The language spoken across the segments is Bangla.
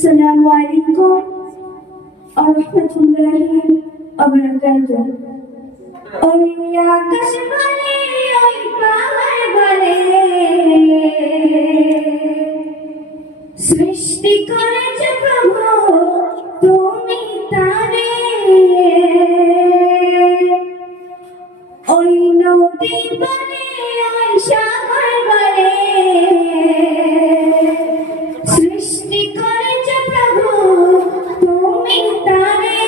Assalamualaikum warahmatullahi wabarakatuh. Oy আকাশ বলে, ওই পাহাড় বলে, সৃষ্টি করেছে প্রভু তুমি তারে। ওই নদী বলে, ওই সাগর বলে, সৃষ্টি করেছে প্রভু তুমি তারে।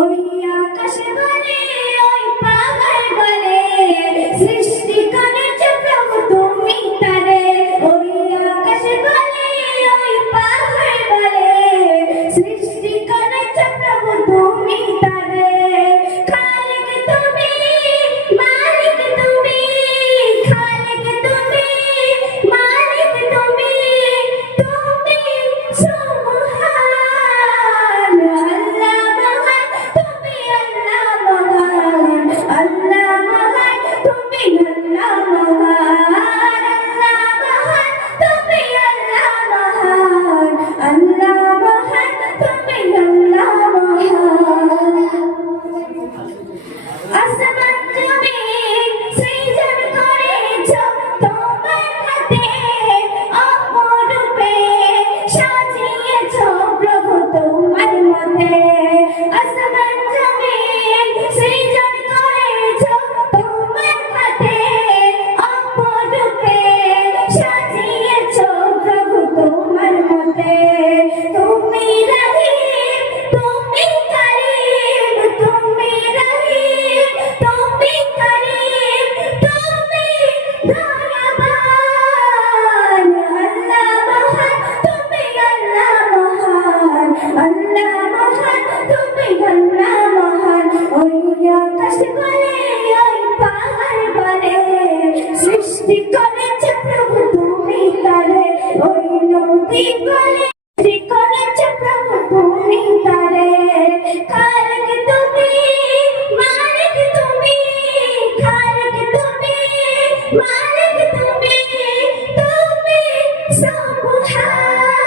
ওই আকাশ বলে, ওই পাহাড় বলে, সৃষ্টি করেছে প্রভু তুমি তারে। ওই আকাশ বলে, ওই পাহাড় বলে, সৃষ্টি করেছে প্রভু তুমি তারে। খালিক তুমি, মালিক তুমি, খালিক তুমি, মালিক তুমি, তুমি সুবহান আল্লাহ মহান, তুমি আল্লাহ মহান, আল্লাহ মহান, তুমি আল্লাহ মহান, আল্লাহ মহান, তুমি আল্লাহ মহান, আল্লাহ মহান, তুমি আল্লাহ মহান। আসমান জমিন সৃজন করেছ তোমার হাতে, অপরূপে সাজিয়েছ প্রভু তোমার মতে। আসমান জমিন সৃজন করেছ তোমার হাতে, অপরূপে সাজিয়েছ প্রভু তোমার মতে। তুমি রহিম, তুমি করিম, তুমি রহিম, তুমি করিম, তুমি দয়াবান। আল্লাহ মহান, তুমি আল্লাহ মহান, আল্লাহ মহান, তুমি আল্লাহ মহান। ওই আকাশ বলে, ওই পাহাড় বলে, সৃষ্টি করেছে প্রভু তুমি তারে। ওই নদী বলে, সৃষ্টি করেছে প্রভু তুমি তারে। খালিক তুমি, মালিক তুমি, খালিক তুমি, মালিক তুমি, তুমি সুবহান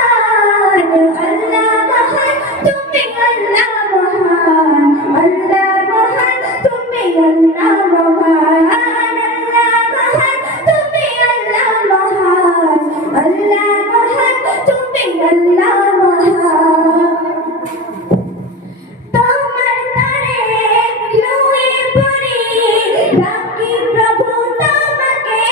আল্লাহ মহান, তুমি আল্লাহ মহান, আল্লাহ মহান, তুমি আল্লাহ মহান, আল্লাহ মহান, তুমি আল্লাহ মহান, আল্লাহ মহান, তুমি আল্লাহ মহান। তোমার তরে লুয়ে পড়ি, ডাকি প্রভু তোমাকে,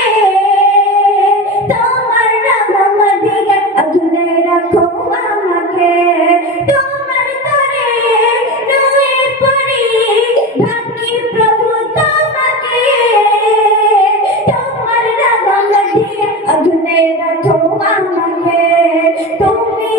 তোমার রহমতে আগলে রাখো আমাকে। তোমার তরে লুয়ে পড়ি, ডাকি প্রভু তোমাকে, তোমার রহমতে আগলে রাখো আমাকে। তুমি